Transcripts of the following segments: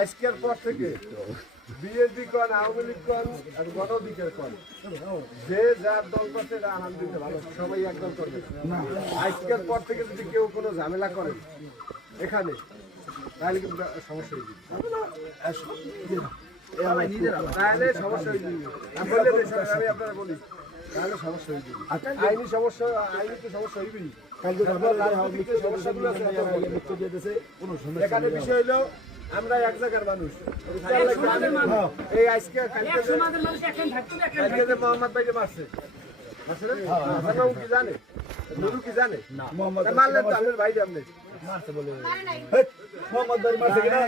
আজকের পর থেকে বিএনপি কন, আওয়ামী লীগ কন, আর গণ দিকের কন, যে যার দল করছে এটা আলহামদুলিল্লাহ ভালো, সবাই একদম করবে। আজকের পর থেকে যদি কেউ কোনো ঝামেলা করেন এখানে, তাহলে কিন্তু সমস্যা হয়ে যাবে। তাহলে সমস্যা হয়ে যাবে। আমি আপনারা বলি, তাহলে সমস্যা হয়ে যাবে। আইনি সমস্যা, আইনি তো সমস্যা হইবেই। এখানে বিষয় হইলো আমরা এক জায়গার মানুষ। এই আজকে কালকে যে মোহাম্মদ ভাইকে মারছে, কি জানে? নুরু কি জানে? মারলেন তো আপনার ভাই আপনি মারছে বলে মোহাম্মদ ভাই মারছে কিনা?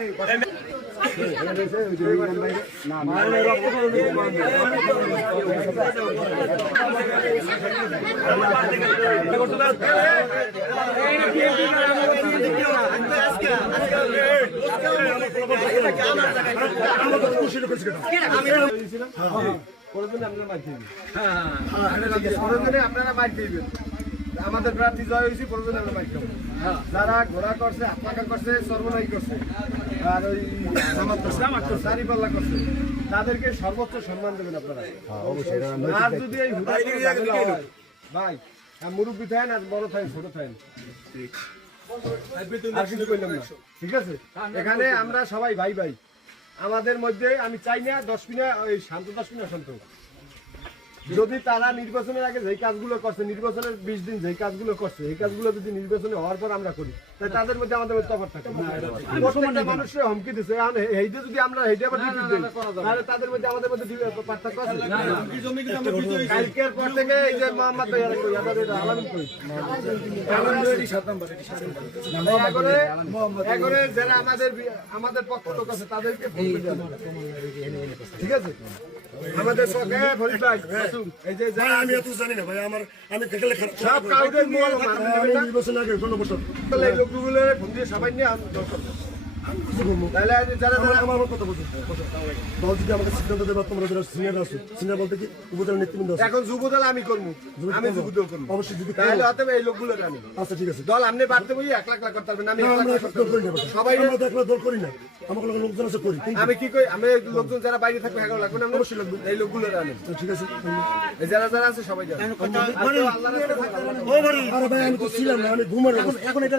আপনারা মাইক দিবেন, আমাদের প্রার্থী জয় হয়েছে, প্রয়োজনে আমরা মাইক দেবো। যারা ঘোরা করছে, আপনাকা করছে, সর্বনাই করছে, আর ওই দাঁড়িপাল্লা করছে, তাদেরকে সর্বোচ্চ সম্মান দেবেন আপনারা। আর যদি এই ভাই মুরব্বী থাকেন আর বড় থাকেন, ছোট থাকেন, আর কিছু করলাম না, ঠিক আছে? এখানে আমরা সবাই ভাই ভাই। আমাদের মধ্যে আমি চাই না 10 মিনিট ওই শান্ত, 10 মিনিট অশান্ত। যদি তারা নির্বাচনের আগে যেই কাজগুলো করছে, নির্বাচনের 20 দিন যেই কাজগুলো করছে, এই কাজগুলো যদি নির্বাচনে হওয়ার পর আমরা করি, তাহলে তাদের মধ্যে আমাদের মধ্যে তফাৎ থাকে। প্রত্যেকটা মানুষের হুমকি দিচ্ছে, এইটা যদি আমরা এইটা আবার ডিফিট দিই, তাহলে তাদের মধ্যে আমাদের মধ্যে পার্থক্য আছে। কালকের পর থেকে এই যে মোহাম্মদ আলামিন কই এগরে যারা আমাদের পক্ষ লোক আছে তাদেরকে ঠিক আছে। আমাদের সঙ্গে ফরিদ ভাই এই যে আমি এত জানি না ভাই, আমি দেখলে সব কাউদের মোড় নির্বাচন আগে কোনো বছর এই লোকগুলো ফোন দিয়ে সবাই নিয়ে আমি দরকার তাহলে যারা আমার কথা বলছি দল যদি আমাকে সিদ্ধান্ত দেবে, তোমরা যারা সিনিয়র আছো, সিনিয়র বলতে কি উপজেলা নেতৃবৃন্দ আছে, এখন যুবদল আমি করবো, আমি যুবদল করবো অবশ্যই যদি তাহলে হতে এই লোকগুলো জানি। আচ্ছা ঠিক আছে, দল আপনি বাড়তে বই 1 লাখ লাখ করতে পারবেন, আমি সবাই আমরা একলা দল করি না, আমাকে লোকজন আছে করি। আমি কি কই, আমি লোকজন যারা বাইরে থাকবে হ্যাঁ লাগবে না, অবশ্যই লাগবে, এই লোকগুলো জানেন, ঠিক আছে? যারা যারা আছে সবাই জানেন। আরে ভাই আমি তো ছিলাম না, আমি ঘুমার এখন এটা